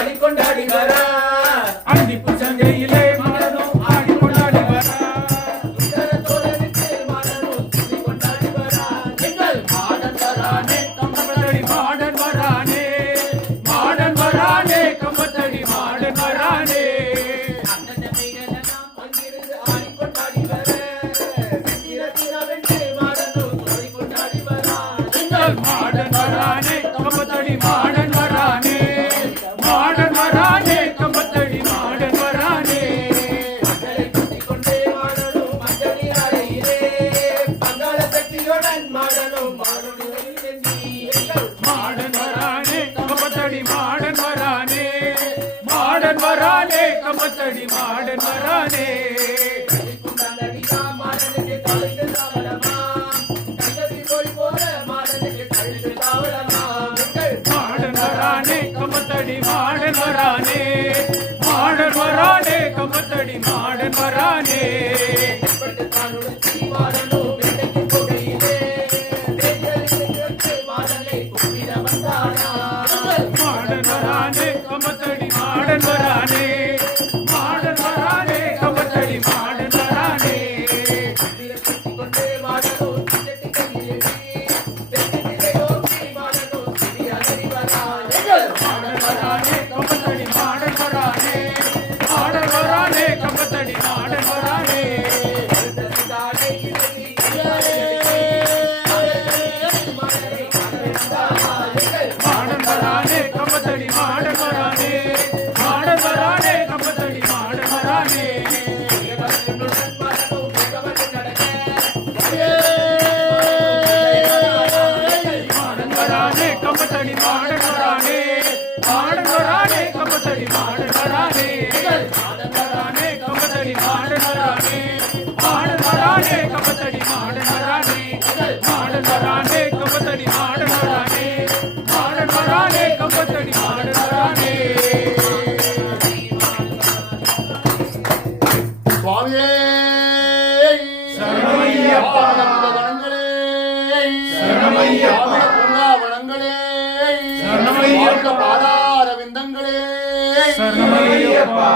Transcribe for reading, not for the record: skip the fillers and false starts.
ஆடிக்கொண்டாடி வர அந்திப்பு சந்தையிலே மனதும் ஆடிக்கொண்டாடி வர மாடன் வரானே கம்பத்தடி மாடன் வரானே மாடன் வரானே கம்பத்தடி மாடன் வரானே மகளை குத்திக் கொண்டே மாடனும் மஞ்சளி அறையிலே பங்காள சக்தியுடன் மாடனும் மாடன் வரானே கம்பத்தடி மாடன் வரானே மாடன் வரானே கம்பத்தடி மாடன் வரானே கம்பத்தடி மாடன் வரானே மாடன் வரானே கம்பத்தடி மாடன் வரானே மாடன் வரானே கம்பத்தடி மாடன் வரானே மாடன் வரானே கம்பத்தடி மாடன் வரானே கம்பத்தடி மாடன் வரானே மாடன் வரானே கம்பத்தடி மாடன் வரானே மாடன் வரானே கம்பத்தடி மாடன் வரானே மாடன் வரானே கம்பத்தடி மாடன் வரானே மாடன் வரானே கம்பத்தடி மாடன் வரானே மாடன் வரானே மாடன் வரானே கம்பத்தடி மாடன் வரானே மாடன் வரானே கம்பத்தடி மாடன் வரானே மாடன் வரானே கம்பத்தடி மாடன் வரானே சுவாமியே சரணமையப்பா சரணமையப்பா வணங்களே சரணமையப்பா பாதார விந்தங்களே சரணமையப்பா